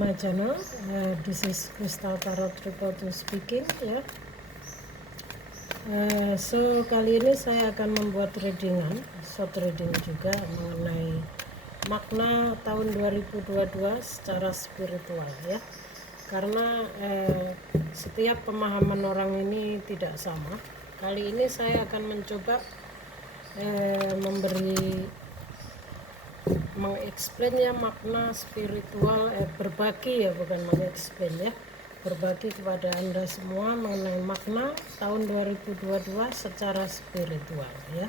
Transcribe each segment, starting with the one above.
my channel. This is Crystal Tarot Triple speaking ya. So kali ini saya akan membuat readingan, short reading juga mengenai makna tahun 2022 secara spiritual ya. Karena setiap pemahaman orang ini tidak sama. Kali ini saya akan mencoba mengeksplain ya makna spiritual, berbagi ya, bukan mengeksplain ya, berbagi kepada Anda semua mengenai makna tahun 2022 secara spiritual ya.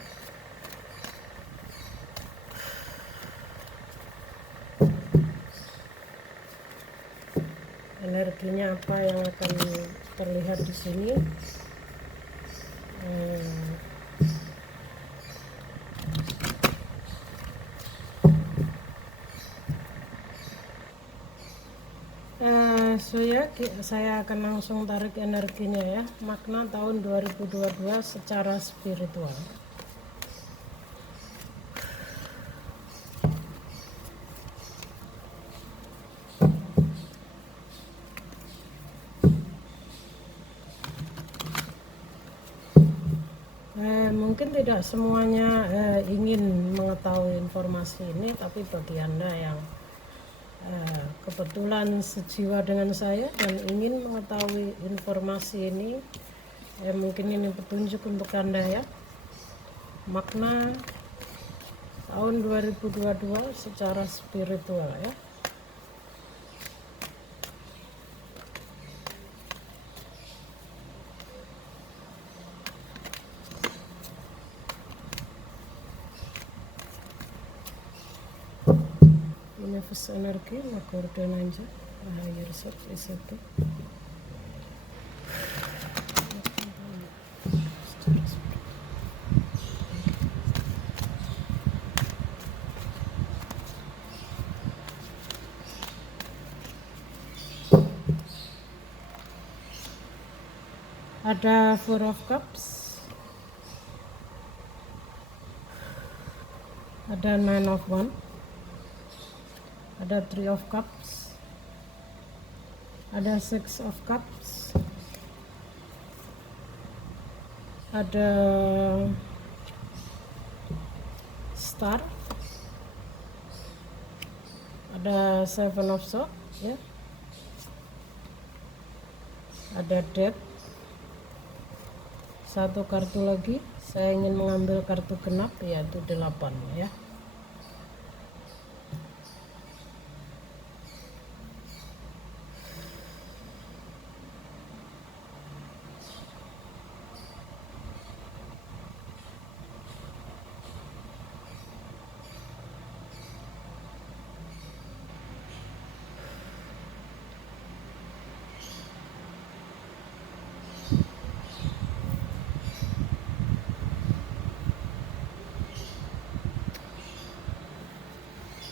Energinya apa yang akan terlihat di sini? Saya akan langsung tarik energinya ya, makna tahun 2022 secara spiritual. Mungkin tidak semuanya ingin mengetahui informasi ini, tapi bagi Anda yang kebetulan sejiwa dengan saya dan ingin mengetahui informasi ini, mungkin ini petunjuk untuk Anda ya, makna tahun 2022 secara spiritual ya. Universe energi, according aja, higher self is okay. Ada Four of Cups, ada Nine of Wands, ada Three of Cups, ada Six of Cups, ada Star, ada Seven of Swords ya, ada Death. Satu kartu lagi, saya ingin mengambil kartu genap, yaitu 8 ya.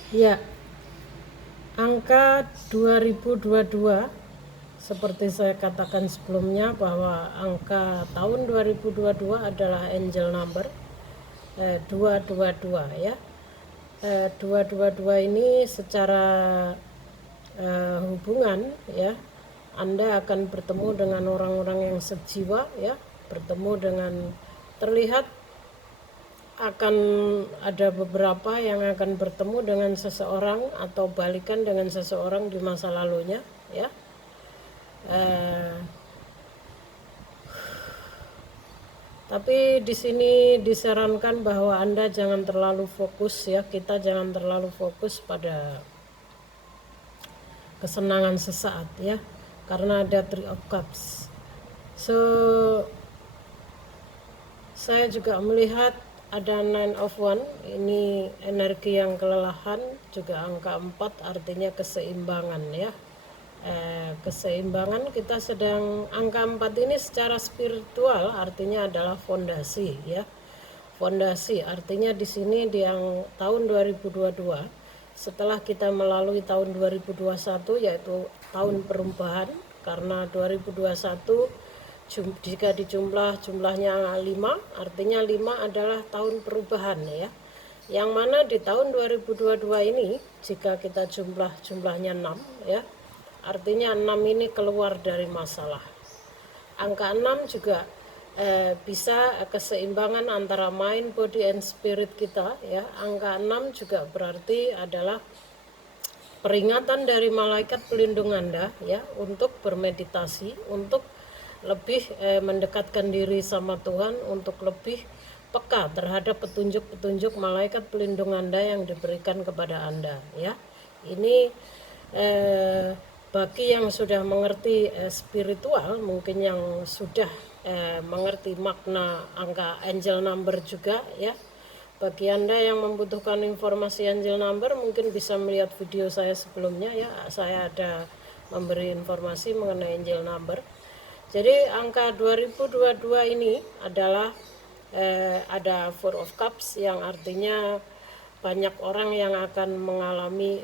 Ya, angka 2022 seperti saya katakan sebelumnya bahwa angka tahun 2022 adalah angel number 222 ya. 222 ini secara hubungan ya, Anda akan bertemu dengan orang-orang yang sejiwa ya, bertemu dengan, terlihat akan ada beberapa yang akan bertemu dengan seseorang atau balikan dengan seseorang di masa lalunya ya. Tapi di sini disarankan bahwa Anda jangan terlalu fokus ya, kita jangan terlalu fokus pada kesenangan sesaat ya, karena ada Three of Cups. So saya juga melihat ada Nine of Wands, ini energi yang kelelahan, juga angka 4 artinya keseimbangan ya. Keseimbangan, kita sedang, angka 4 ini secara spiritual artinya adalah fondasi ya. Fondasi artinya di sini di yang tahun 2022 setelah kita melalui tahun 2021 yaitu tahun perubahan, karena 2021 jika jumlahnya 5, artinya 5 adalah tahun perubahan ya. Yang mana di tahun 2022 ini jika kita jumlahnya 6 ya, artinya 6 ini keluar dari masalah. Angka 6 juga bisa keseimbangan antara mind, body, and spirit kita ya. Angka 6 juga berarti adalah peringatan dari malaikat pelindung Anda ya, untuk bermeditasi, untuk lebih mendekatkan diri sama Tuhan, untuk lebih peka terhadap petunjuk-petunjuk malaikat pelindung Anda yang diberikan kepada Anda ya. Ini bagi yang sudah mengerti spiritual, mungkin yang sudah mengerti makna angka angel number juga ya. Bagi Anda yang membutuhkan informasi angel number, mungkin bisa melihat video saya sebelumnya ya. Saya ada memberi informasi mengenai angel number. Jadi angka 2022 ini adalah ada Four of Cups, yang artinya banyak orang yang akan mengalami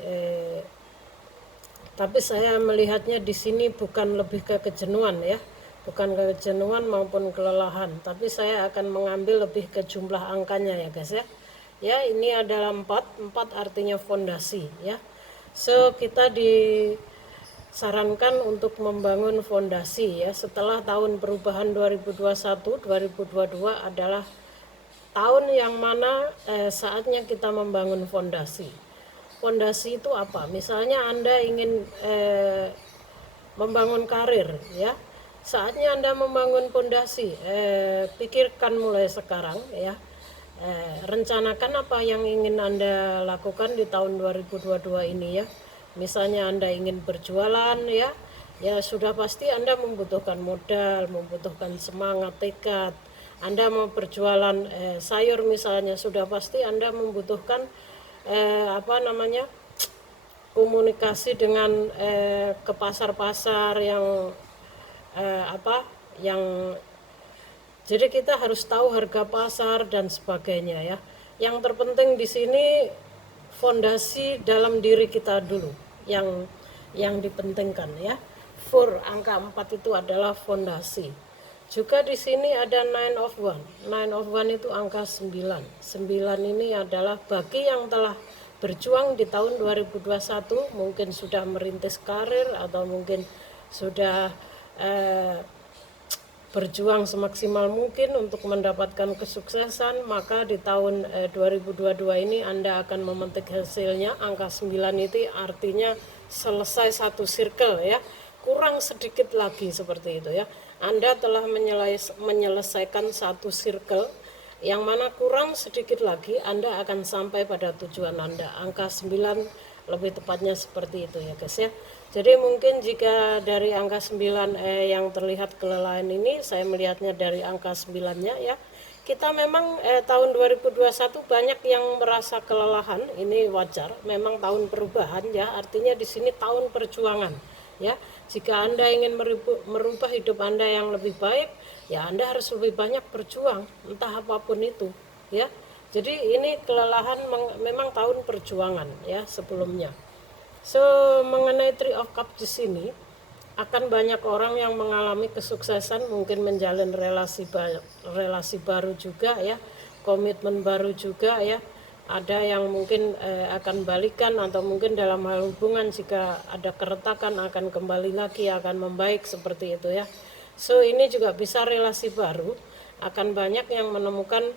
tapi saya melihatnya di sini bukan lebih ke kejenuhan ya, bukan kejenuhan maupun kelelahan, tapi saya akan mengambil lebih ke jumlah angkanya ya guys ya. Ya, ini adalah 4 artinya fondasi ya. So kita disarankan untuk membangun fondasi ya. Setelah tahun perubahan 2021, 2022 adalah tahun yang mana saatnya kita membangun fondasi. Fondasi itu apa? Misalnya Anda ingin membangun karir ya, saatnya Anda membangun fondasi. Pikirkan mulai sekarang ya, rencanakan apa yang ingin Anda lakukan di tahun 2022 ini ya. Misalnya Anda ingin berjualan ya, ya sudah pasti Anda membutuhkan modal, membutuhkan semangat, tekad. Anda mau berjualan sayur misalnya, sudah pasti Anda membutuhkan komunikasi dengan ke pasar-pasar yang jadi kita harus tahu harga pasar dan sebagainya ya. Yang terpenting di sini fondasi dalam diri kita dulu yang dipentingkan ya. Angka 4 itu adalah fondasi. Juga di sini ada 9 of One. 9 of One itu angka 9. 9 ini adalah bagi yang telah berjuang di tahun 2021, mungkin sudah merintis karir atau mungkin sudah berjuang semaksimal mungkin untuk mendapatkan kesuksesan, maka di tahun 2022 ini Anda akan memetik hasilnya. Angka 9 itu artinya selesai satu circle ya, kurang sedikit lagi seperti itu ya. Anda telah menyelesaikan satu circle, yang mana kurang sedikit lagi Anda akan sampai pada tujuan Anda. Angka 9 lebih tepatnya seperti itu ya guys ya. Jadi mungkin jika dari angka 9 yang terlihat kelelahan ini, saya melihatnya dari angka 9-nya ya. Kita memang tahun 2021 banyak yang merasa kelelahan, ini wajar, memang tahun perubahan ya, artinya di sini tahun perjuangan ya. Jika Anda ingin merubah hidup Anda yang lebih baik, ya Anda harus lebih banyak berjuang, entah apapun itu ya. Jadi ini kelelahan memang tahun perjuangan ya sebelumnya. So mengenai Three of Cups di sini, akan banyak orang yang mengalami kesuksesan, mungkin menjalin relasi baru juga ya, komitmen baru juga ya. Ada yang mungkin akan balikan, atau mungkin dalam hal hubungan jika ada keretakan akan kembali lagi, akan membaik seperti itu ya. So ini juga bisa relasi baru, akan banyak yang menemukan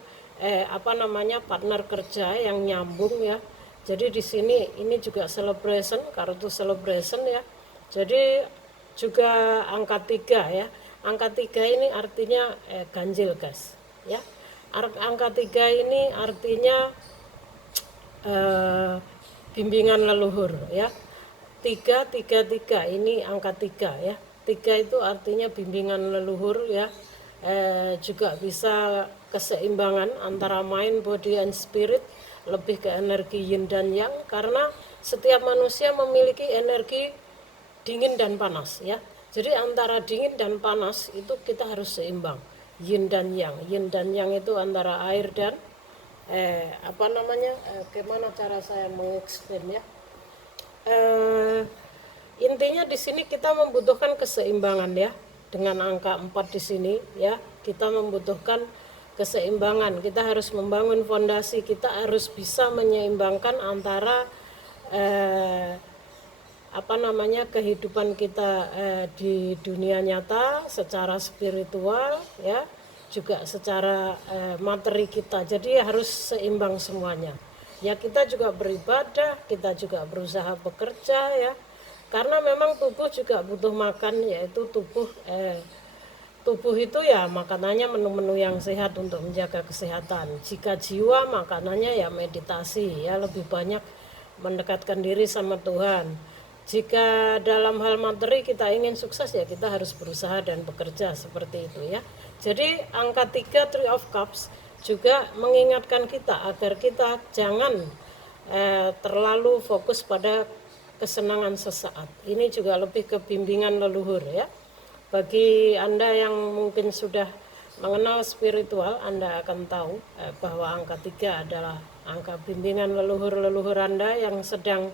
partner kerja yang nyambung ya. Jadi di sini ini juga celebration, kartu celebration ya. Jadi juga angka 3 ya. Angka 3 ini artinya ganjil guys ya. Angka 3 ini artinya bimbingan leluhur ya. 3 ini angka 3 ya. 3 itu artinya bimbingan leluhur ya. Juga bisa keseimbangan antara mind, body, and spirit, lebih ke energi yin dan yang, karena setiap manusia memiliki energi dingin dan panas ya. Jadi antara dingin dan panas itu kita harus seimbang, yin dan yang. Yin dan yang itu antara air dan gimana cara saya mengeksplain ya. Intinya di sini kita membutuhkan keseimbangan ya. Dengan angka 4 di sini ya, kita membutuhkan keseimbangan. Kita harus membangun fondasi, kita harus bisa menyeimbangkan antara kehidupan kita di dunia nyata secara spiritual ya, juga secara materi kita. Jadi harus seimbang semuanya. Ya kita juga beribadah, kita juga berusaha bekerja ya. Karena memang tubuh juga butuh makan, yaitu tubuh itu ya makanannya menu-menu yang sehat untuk menjaga kesehatan. Jika jiwa makanannya ya meditasi ya, lebih banyak mendekatkan diri sama Tuhan. Jika dalam hal materi kita ingin sukses ya kita harus berusaha dan bekerja seperti itu ya. Jadi angka 3 Three of Cups juga mengingatkan kita agar kita jangan terlalu fokus pada kesenangan sesaat. Ini juga lebih ke bimbingan leluhur ya. Bagi Anda yang mungkin sudah mengenal spiritual, Anda akan tahu bahwa angka 3 adalah angka bimbingan leluhur-leluhur Anda yang sedang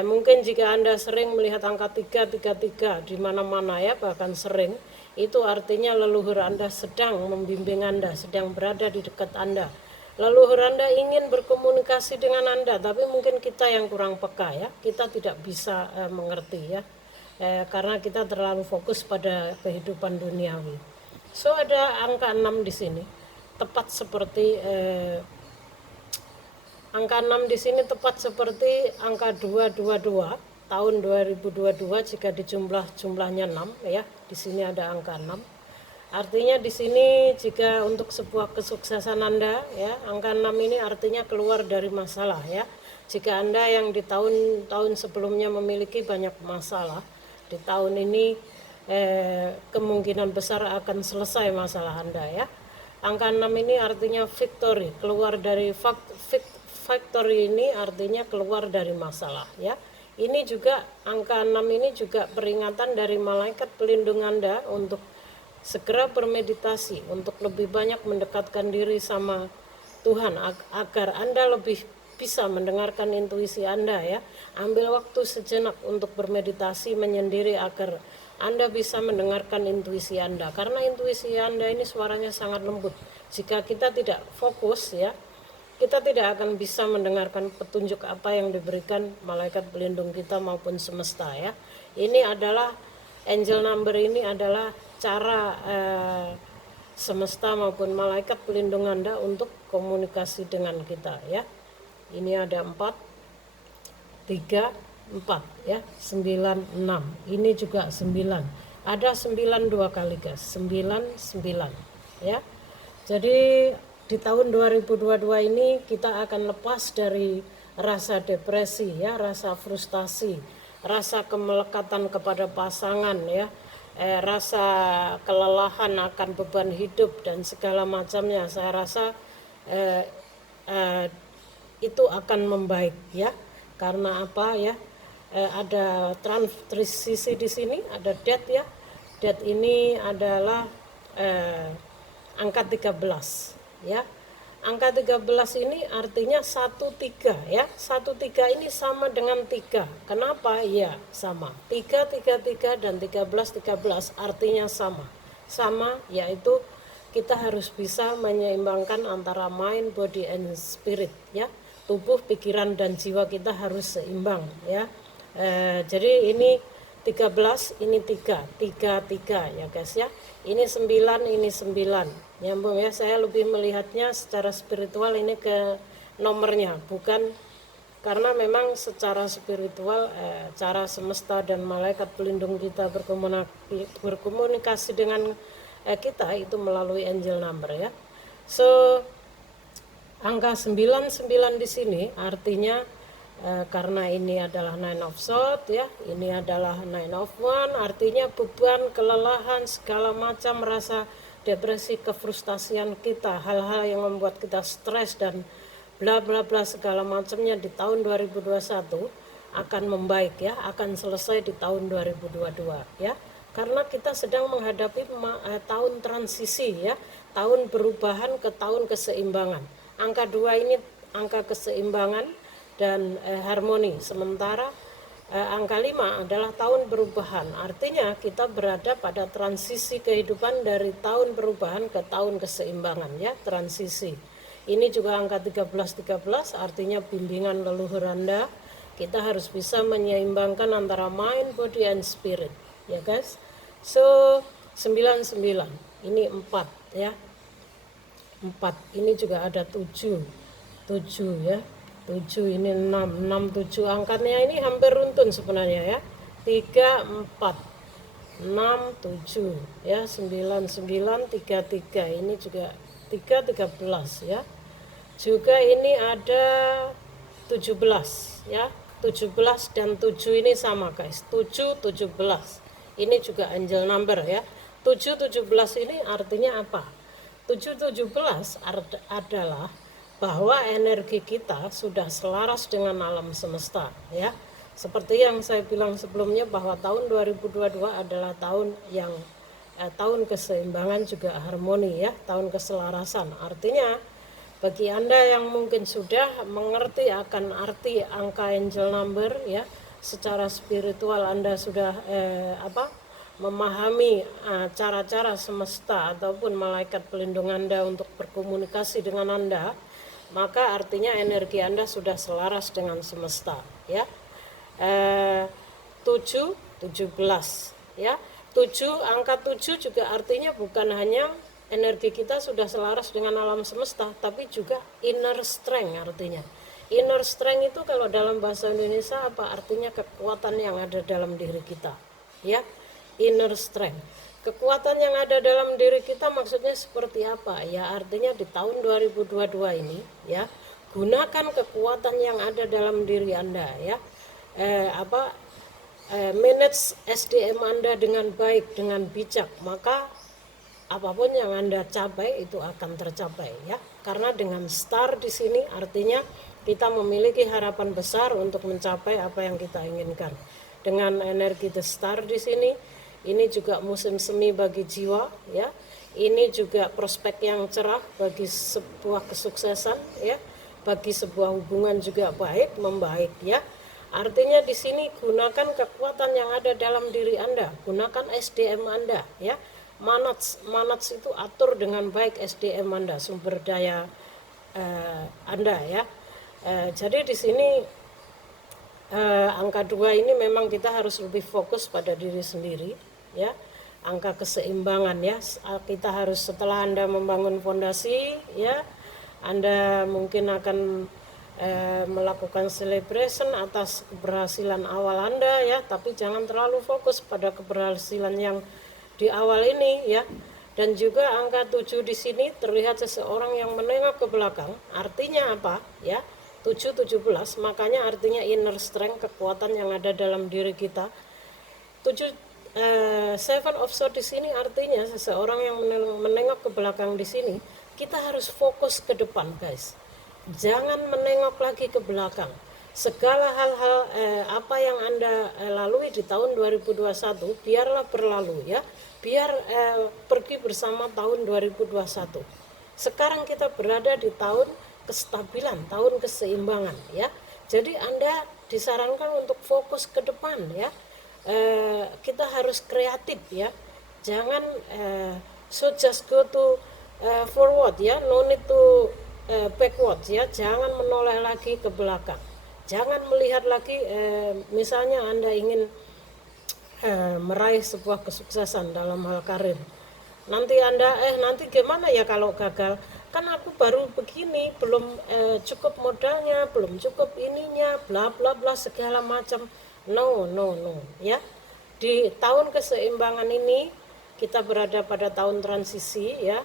mungkin jika Anda sering melihat angka 333 di mana-mana ya, bahkan sering, itu artinya leluhur Anda sedang membimbing Anda, sedang berada di dekat Anda. Leluhur Anda ingin berkomunikasi dengan Anda, tapi mungkin kita yang kurang peka ya, kita tidak bisa mengerti ya. Karena kita terlalu fokus pada kehidupan duniawi. So ada angka 6 di sini, tepat seperti angka 6 di sini tepat seperti angka 222 tahun 2022 jika jumlahnya 6 ya. Di sini ada angka 6. Artinya di sini jika untuk sebuah kesuksesan Anda ya, angka 6 ini artinya keluar dari masalah ya. Jika Anda yang di tahun sebelumnya memiliki banyak masalah, di tahun ini kemungkinan besar akan selesai masalah Anda ya. Angka 6 ini artinya victory, keluar dari victory ini artinya keluar dari masalah ya. Ini juga angka 6 ini juga peringatan dari malaikat pelindung Anda untuk segera bermeditasi, untuk lebih banyak mendekatkan diri sama Tuhan agar Anda lebih bisa mendengarkan intuisi Anda ya. Ambil waktu sejenak untuk bermeditasi menyendiri agar Anda bisa mendengarkan intuisi Anda, karena intuisi Anda ini suaranya sangat lembut. Jika kita tidak fokus ya, kita tidak akan bisa mendengarkan petunjuk apa yang diberikan malaikat pelindung kita maupun semesta ya. Ini adalah angel number, ini adalah cara semesta maupun malaikat pelindung Anda untuk komunikasi dengan kita ya. Ini ada 4, 3, 4 ya, 9, 6. Ini juga 9. Ada 9 2 kali guys, 9, 9 ya. Jadi di tahun 2022 ini kita akan lepas dari rasa depresi ya, rasa frustasi, rasa kemelekatan kepada pasangan ya, rasa kelelahan akan beban hidup dan segala macamnya. Saya rasa itu akan membaik ya. Karena apa ya? Ada transisi di sini, ada death ya. Death ini adalah angka 13 ya. Angka 13 ini artinya 13 ya. 13 ini sama dengan 3. Kenapa? Ya, sama. 3, 3, 3 dan 13, 13 artinya sama. Sama, yaitu kita harus bisa menyeimbangkan antara mind, body, and spirit ya. Tubuh, pikiran, dan jiwa kita harus seimbang ya. Jadi ini 13, ini 3, 3, 3 ya guys ya. Ini 9, ini 9. Nyambung ya, saya lebih melihatnya secara spiritual ini ke nomornya, bukan karena memang secara spiritual cara semesta dan malaikat pelindung kita berkomunikasi dengan kita itu melalui angel number ya. So angka 99 di sini artinya karena ini adalah 9 of swords ya, ini adalah 9 of wands, artinya beban, kelelahan, segala macam rasa depresi, kefrustasian kita, hal-hal yang membuat kita stres dan bla bla bla segala macamnya di tahun 2021 akan membaik ya, akan selesai di tahun 2022 ya. Karena kita sedang menghadapi tahun transisi ya, tahun perubahan ke tahun keseimbangan. Angka 2 ini angka keseimbangan dan harmoni, sementara angka 5 adalah tahun perubahan. Artinya kita berada pada transisi kehidupan dari tahun perubahan ke tahun keseimbangan ya, transisi. Ini juga angka 13 artinya bimbingan leluhur Anda Kita harus bisa menyeimbangkan antara mind, body, and spirit, ya guys. So 99 ini 4 ya, 4 ini juga ada 7 ya, 7 ini 6 7, angkanya ini hampir runtun sebenarnya ya, 3 4 6 7 ya, 9 9 3 3, ini juga 3 13 ya. Juga ini ada 17 ya, 17 dan 7 ini sama guys, 7 17 ini juga angel number ya. 7 17 ini artinya apa? 7 17 adalah bahwa energi kita sudah selaras dengan alam semesta ya. Seperti yang saya bilang sebelumnya bahwa tahun 2022 adalah tahun yang tahun keseimbangan juga harmoni ya, tahun keselarasan. Artinya bagi Anda yang mungkin sudah mengerti akan arti angka angel number ya, secara spiritual Anda sudah memahami cara-cara semesta ataupun malaikat pelindung Anda untuk berkomunikasi dengan Anda, maka artinya energi Anda sudah selaras dengan semesta ya. 7 17 ya. 7, angka 7 juga artinya bukan hanya energi kita sudah selaras dengan alam semesta, tapi juga inner strength artinya. Inner strength itu kalau dalam bahasa Indonesia apa artinya? Kekuatan yang ada dalam diri kita ya. Inner strength, kekuatan yang ada dalam diri kita maksudnya seperti apa ya? Artinya di tahun 2022 ini ya, gunakan kekuatan yang ada dalam diri Anda ya. Manage SDM Anda dengan baik, dengan bijak, maka apapun yang Anda capai itu akan tercapai ya. Karena dengan star di sini artinya kita memiliki harapan besar untuk mencapai apa yang kita inginkan. Dengan energi the star di sini, ini juga musim semi bagi jiwa ya. Ini juga prospek yang cerah bagi sebuah kesuksesan ya. Bagi sebuah hubungan juga baik, membaik ya. Artinya di sini gunakan kekuatan yang ada dalam diri Anda, gunakan SDM Anda ya. Manage itu atur dengan baik SDM Anda, sumber daya Anda ya. Jadi di sini angka 2 ini memang kita harus lebih fokus pada diri sendiri ya. Angka keseimbangan ya. Kita harus, setelah Anda membangun fondasi ya, Anda mungkin akan melakukan celebration atas keberhasilan awal Anda ya, tapi jangan terlalu fokus pada keberhasilan yang di awal ini ya. Dan juga angka 7 di sini terlihat seseorang yang menengok ke belakang. Artinya apa ya? 7 17, makanya artinya inner strength, kekuatan yang ada dalam diri kita. 7 Seven of Swords di sini artinya seseorang yang menengok ke belakang di sini. Kita harus fokus ke depan guys. Jangan menengok lagi ke belakang. Segala hal-hal apa yang Anda lalui di tahun 2021 biarlah berlalu ya. Biar pergi bersama tahun 2021. Sekarang kita berada di tahun kestabilan, tahun keseimbangan ya. Jadi Anda disarankan untuk fokus ke depan ya. Kita harus kreatif ya. Jangan so just go to forward ya, no need to backwards ya. Jangan menoleh lagi ke belakang. Jangan melihat lagi misalnya Anda ingin meraih sebuah kesuksesan dalam hal karir. Nanti Anda nanti gimana ya kalau gagal? Kan aku baru begini, belum cukup modalnya, belum cukup ininya, bla bla bla segala macam. No ya. Di tahun keseimbangan ini kita berada pada tahun transisi ya.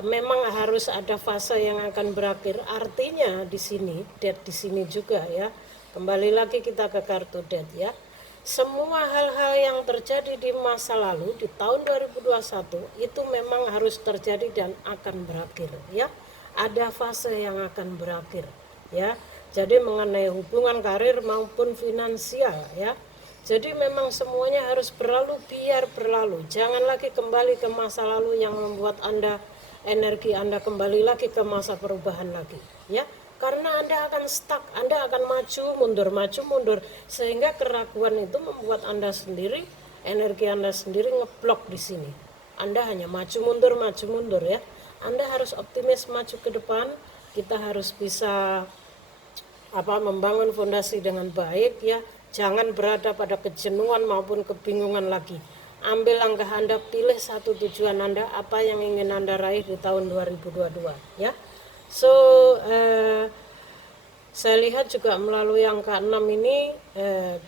Memang harus ada fase yang akan berakhir. Artinya di sini, death di sini juga ya. Kembali lagi kita ke kartu death ya. Semua hal-hal yang terjadi di masa lalu di tahun 2021 itu memang harus terjadi dan akan berakhir ya. Ada fase yang akan berakhir ya. Jadi mengenai hubungan karir maupun finansial ya. Jadi memang semuanya harus berlalu, biar berlalu. Jangan lagi kembali ke masa lalu yang membuat energi Anda kembali lagi ke masa perubahan lagi ya. Karena Anda akan stuck, Anda akan maju mundur, sehingga keraguan itu membuat Anda sendiri, energi Anda sendiri ngeblok di sini. Anda hanya maju mundur ya. Anda harus optimis maju ke depan. Kita harus bisa membangun fondasi dengan baik ya. Jangan berada pada kejenuhan maupun kebingungan lagi. Ambil langkah Anda, pilih satu tujuan Anda, apa yang ingin Anda raih di tahun 2022 ya. So saya lihat juga melalui angka 6 ini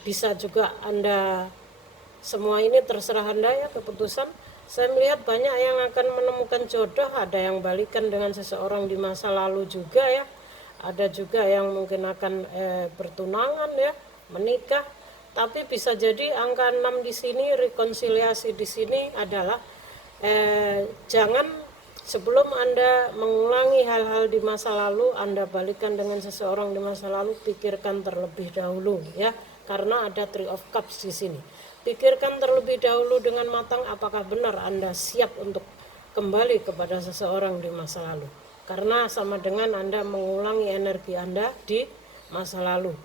bisa juga Anda, semua ini terserah Anda ya, keputusan. Saya melihat banyak yang akan menemukan jodoh, ada yang balikan dengan seseorang di masa lalu juga ya. Ada juga yang mungkin akan bertunangan ya, menikah. Tapi bisa jadi angka 6 di sini, rekonsiliasi di sini adalah jangan sebelum Anda mengulangi hal-hal di masa lalu, Anda balikan dengan seseorang di masa lalu, pikirkan terlebih dahulu ya. Karena ada Three of Cups di sini. Pikirkan terlebih dahulu dengan matang apakah benar Anda siap untuk kembali kepada seseorang di masa lalu. Karena sama dengan Anda mengulangi energi Anda di masa lalu.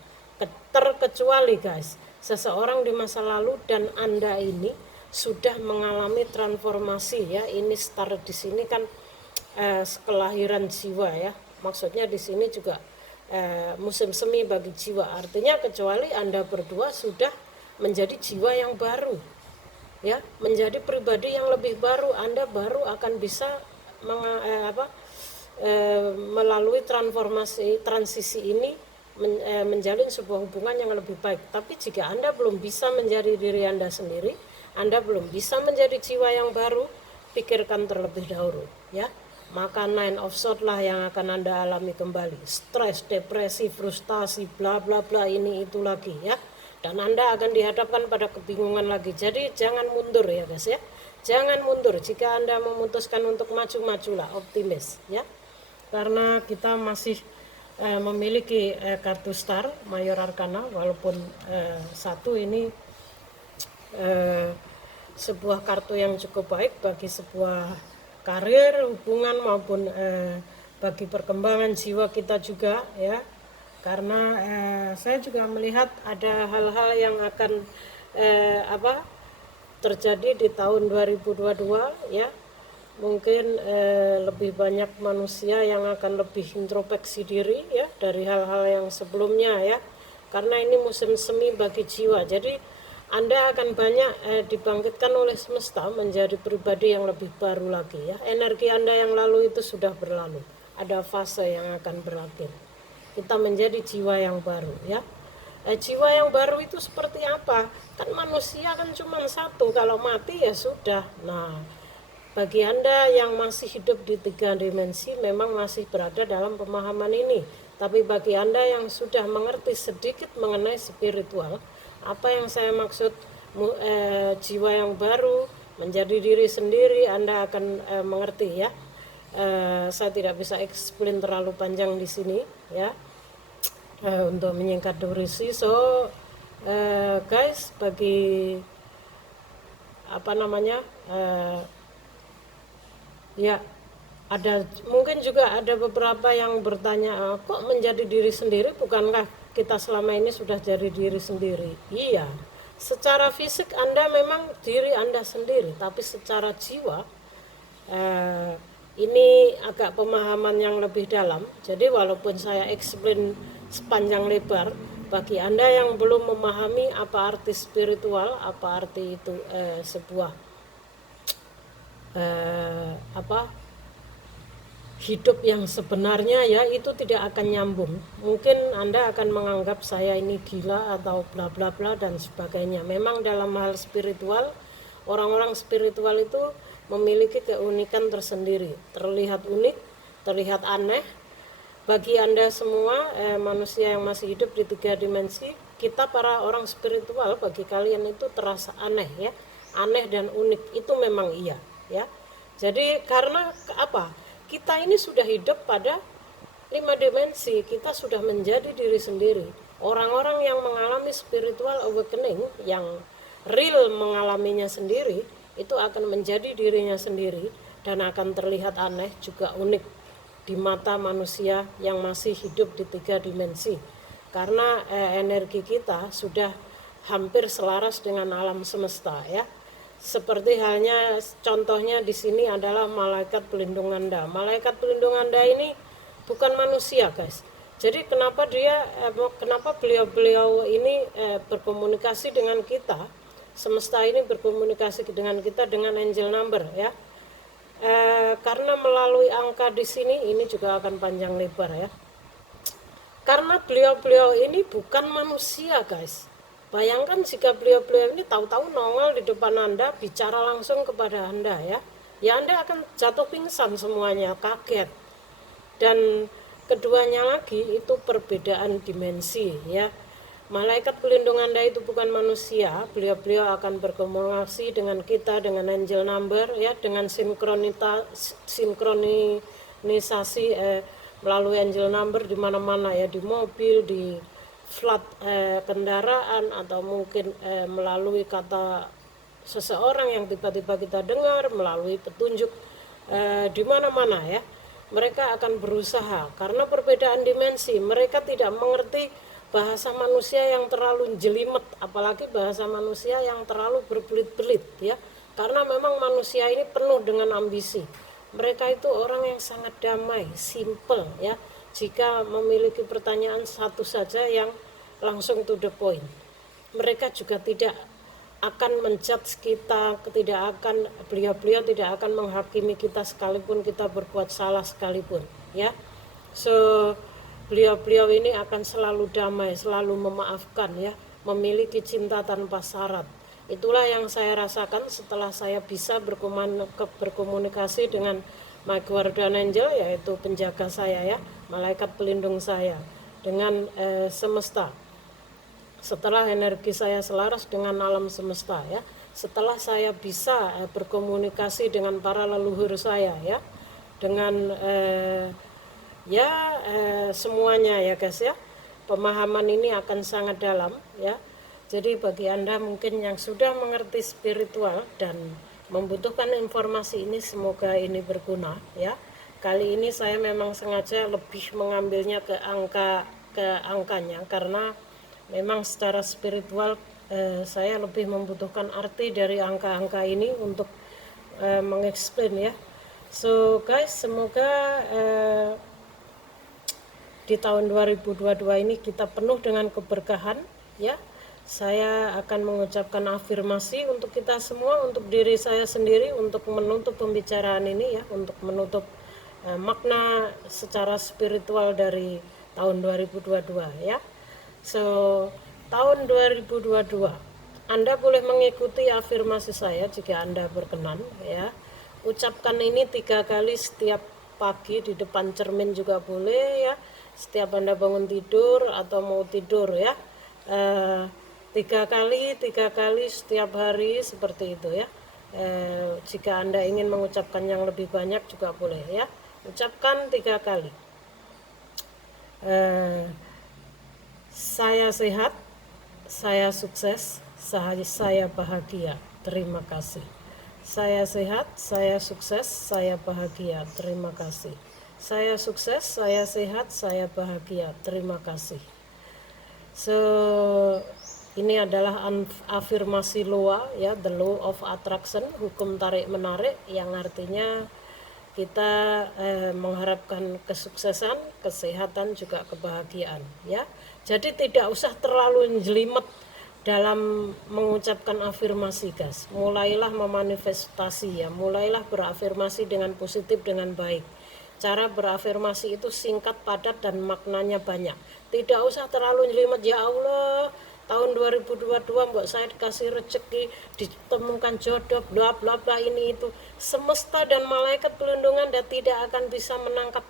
Terkecuali guys, seseorang di masa lalu dan Anda ini sudah mengalami transformasi ya. Ini start di sini kan kelahiran jiwa ya. Maksudnya di sini juga musim semi bagi jiwa. Artinya kecuali Anda berdua sudah menjadi jiwa yang baru ya, menjadi pribadi yang lebih baru. Anda baru akan bisa melalui transisi ini menjalin sebuah hubungan yang lebih baik. Tapi jika Anda belum bisa menjadi diri Anda sendiri, Anda belum bisa menjadi jiwa yang baru, pikirkan terlebih dahulu ya. Maka 9 of Swords lah yang akan Anda alami kembali. Stres, depresi, frustasi, bla bla bla, ini itu lagi ya. Dan Anda akan dihadapkan pada kebingungan lagi. Jadi jangan mundur ya guys ya. Jangan mundur. Jika Anda memutuskan untuk maju-majulah, optimis ya. Karena kita masih memiliki kartu star Mayor Arcana, walaupun satu ini sebuah kartu yang cukup baik bagi sebuah karir, hubungan maupun bagi perkembangan jiwa kita juga ya. Karena saya juga melihat ada hal-hal yang akan terjadi di tahun 2022 ya. Mungkin lebih banyak manusia yang akan lebih introspeksi diri ya dari hal-hal yang sebelumnya ya. Karena ini musim semi bagi jiwa. Jadi Anda akan banyak dibangkitkan oleh semesta menjadi pribadi yang lebih baru lagi ya. Energi Anda yang lalu itu sudah berlalu. Ada fase yang akan berakhir. Kita menjadi jiwa yang baru ya. Jiwa yang baru itu seperti apa? Kan manusia kan cuma satu, kalau mati ya sudah. Nah, bagi Anda yang masih hidup di 3 dimensi memang masih berada dalam pemahaman ini. Tapi bagi Anda yang sudah mengerti sedikit mengenai spiritual, apa yang saya maksud jiwa yang baru, menjadi diri sendiri, Anda akan mengerti ya. Saya tidak bisa explain terlalu panjang di sini ya. Untuk menyingkat durasi, so guys, bagi ya, ada mungkin juga ada beberapa yang bertanya, kok menjadi diri sendiri, bukankah kita selama ini sudah jadi diri sendiri? Iya, secara fisik Anda memang diri Anda sendiri, tapi secara jiwa ini agak pemahaman yang lebih dalam. Jadi walaupun saya explain sepanjang lebar, bagi Anda yang belum memahami apa arti spiritual, apa arti itu sebuah hidup yang sebenarnya ya, itu tidak akan nyambung. Mungkin Anda akan menganggap saya ini gila atau bla bla bla dan sebagainya. Memang dalam hal spiritual, orang-orang spiritual itu memiliki keunikan tersendiri. Terlihat unik, terlihat aneh. Bagi Anda semua manusia yang masih hidup di 3 dimensi, kita para orang spiritual, bagi kalian itu terasa aneh ya. Aneh dan unik itu memang iya ya. Jadi karena apa? Kita ini sudah hidup pada 5 dimensi, kita sudah menjadi diri sendiri. Orang-orang yang mengalami spiritual awakening, yang real mengalaminya sendiri, itu akan menjadi dirinya sendiri dan akan terlihat aneh juga unik di mata manusia yang masih hidup di 3 dimensi. Karena energi kita sudah hampir selaras dengan alam semesta ya. Seperti halnya contohnya di sini adalah malaikat pelindung Anda. Malaikat pelindung Anda ini bukan manusia guys. Jadi kenapa beliau-beliau ini berkomunikasi dengan kita, semesta ini berkomunikasi dengan kita dengan angel number ya. Karena melalui angka di sini ini juga akan panjang lebar ya. Karena beliau-beliau ini bukan manusia guys. Bayangkan jika beliau-beliau ini tahu-tahu nongol di depan Anda, bicara langsung kepada Anda ya. Ya Anda akan jatuh pingsan semuanya, kaget. Dan keduanya lagi itu perbedaan dimensi ya. Malaikat pelindung Anda itu bukan manusia, beliau-beliau akan berkomunikasi dengan kita dengan angel number ya, dengan sinkronisasi melalui angel number di mana-mana ya, di mobil, di flat kendaraan, atau mungkin melalui kata seseorang yang tiba-tiba kita dengar, melalui petunjuk di mana-mana ya. Mereka akan berusaha karena perbedaan dimensi. Mereka tidak mengerti bahasa manusia yang terlalu jelimet, apalagi bahasa manusia yang terlalu berbelit-belit ya. Karena memang manusia ini penuh dengan ambisi. Mereka itu orang yang sangat damai, simple ya. Jika memiliki pertanyaan satu saja yang langsung to the point. Mereka juga tidak akan menjudge kita, beliau-beliau tidak akan menghakimi kita sekalipun kita berbuat salah sekalipun ya. So beliau-beliau ini akan selalu damai, selalu memaafkan ya, memiliki cinta tanpa syarat. Itulah yang saya rasakan setelah saya bisa berkomunikasi dengan my guardian angel, yaitu penjaga saya ya, malaikat pelindung saya, dengan semesta. Setelah energi saya selaras dengan alam semesta ya, setelah saya bisa berkomunikasi dengan para leluhur saya ya, dengan semuanya ya guys ya, pemahaman ini akan sangat dalam ya. Jadi bagi Anda mungkin yang sudah mengerti spiritual dan membutuhkan informasi ini, semoga ini berguna ya. Kali ini saya memang sengaja lebih mengambilnya ke angkanya karena memang secara spiritual saya lebih membutuhkan arti dari angka-angka ini untuk mengeksplain ya. So guys, semoga di tahun 2022 ini kita penuh dengan keberkahan ya. Saya akan mengucapkan afirmasi untuk kita semua, untuk diri saya sendiri, untuk menutup pembicaraan ini ya, untuk menutup makna secara spiritual dari tahun 2022 ya. So tahun 2022 Anda boleh mengikuti afirmasi saya jika Anda berkenan ya. Ucapkan ini 3 kali setiap pagi di depan cermin juga boleh ya, setiap Anda bangun tidur atau mau tidur ya. 3 kali setiap hari seperti itu ya. Jika Anda ingin mengucapkan yang lebih banyak juga boleh ya. Ucapkan 3 kali. Saya sehat, saya sukses, saya bahagia. Terima kasih. Saya sehat, saya sukses, saya bahagia. Terima kasih. Saya sukses, saya sehat, saya bahagia. Terima kasih. So ini adalah afirmasi LOA ya, the law of attraction, hukum tarik menarik, yang artinya kita mengharapkan kesuksesan, kesehatan, juga kebahagiaan ya. Jadi tidak usah terlalu jelimet dalam mengucapkan afirmasi guys. Mulailah memanifestasi ya, mulailah berafirmasi dengan positif, dengan baik. Cara berafirmasi itu singkat, padat, dan maknanya banyak. Tidak usah terlalu jelimet, ya Allah tahun 2022 mbok saya dikasih rezeki, ditemukan jodoh, bla bla bla, ini itu. Semesta dan malaikat pelindung Anda tidak akan bisa menangkap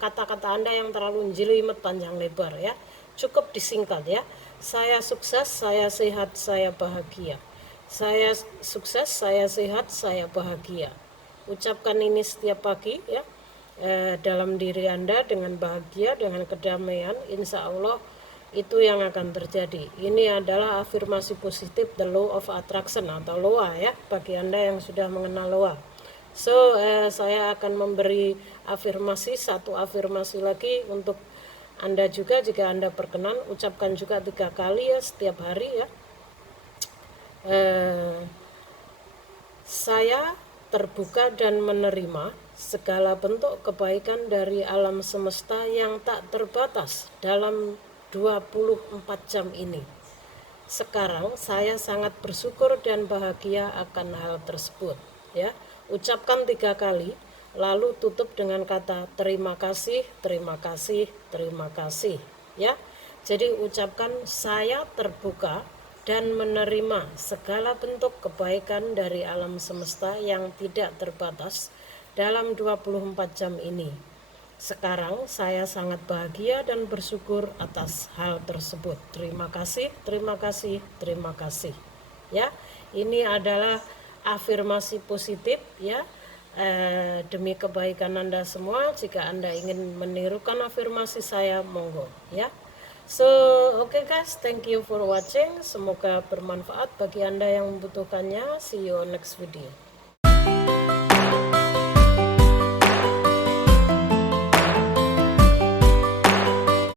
kata-kata Anda yang terlalu jelimet panjang lebar ya. Cukup disingkat ya. Saya sukses, saya sehat, saya bahagia. Saya sukses, saya sehat, saya bahagia. Ucapkan ini setiap pagi ya, dalam diri Anda dengan bahagia, dengan kedamaian. Insya Allah itu yang akan terjadi. Ini adalah afirmasi positif, the law of attraction atau LOA ya, bagi Anda yang sudah mengenal LOA. So saya akan memberi satu afirmasi lagi untuk Anda juga jika Anda berkenan. Ucapkan juga 3 kali ya setiap hari ya. Saya terbuka dan menerima segala bentuk kebaikan dari alam semesta yang tak terbatas dalam 24 jam ini. Sekarang saya sangat bersyukur dan bahagia akan hal tersebut. Ya, ucapkan 3 kali, lalu tutup dengan kata terima kasih, terima kasih, terima kasih. Ya, jadi ucapkan saya terbuka dan menerima segala bentuk kebaikan dari alam semesta yang tidak terbatas dalam 24 jam ini. Sekarang saya sangat bahagia dan bersyukur atas hal tersebut. Terima kasih, terima kasih, terima kasih. Ya, ini adalah afirmasi positif ya. Demi kebaikan Anda semua. Jika Anda ingin menirukan afirmasi saya, monggo ya. So, okay guys, thank you for watching. Semoga bermanfaat bagi Anda yang membutuhkannya. See you on next video.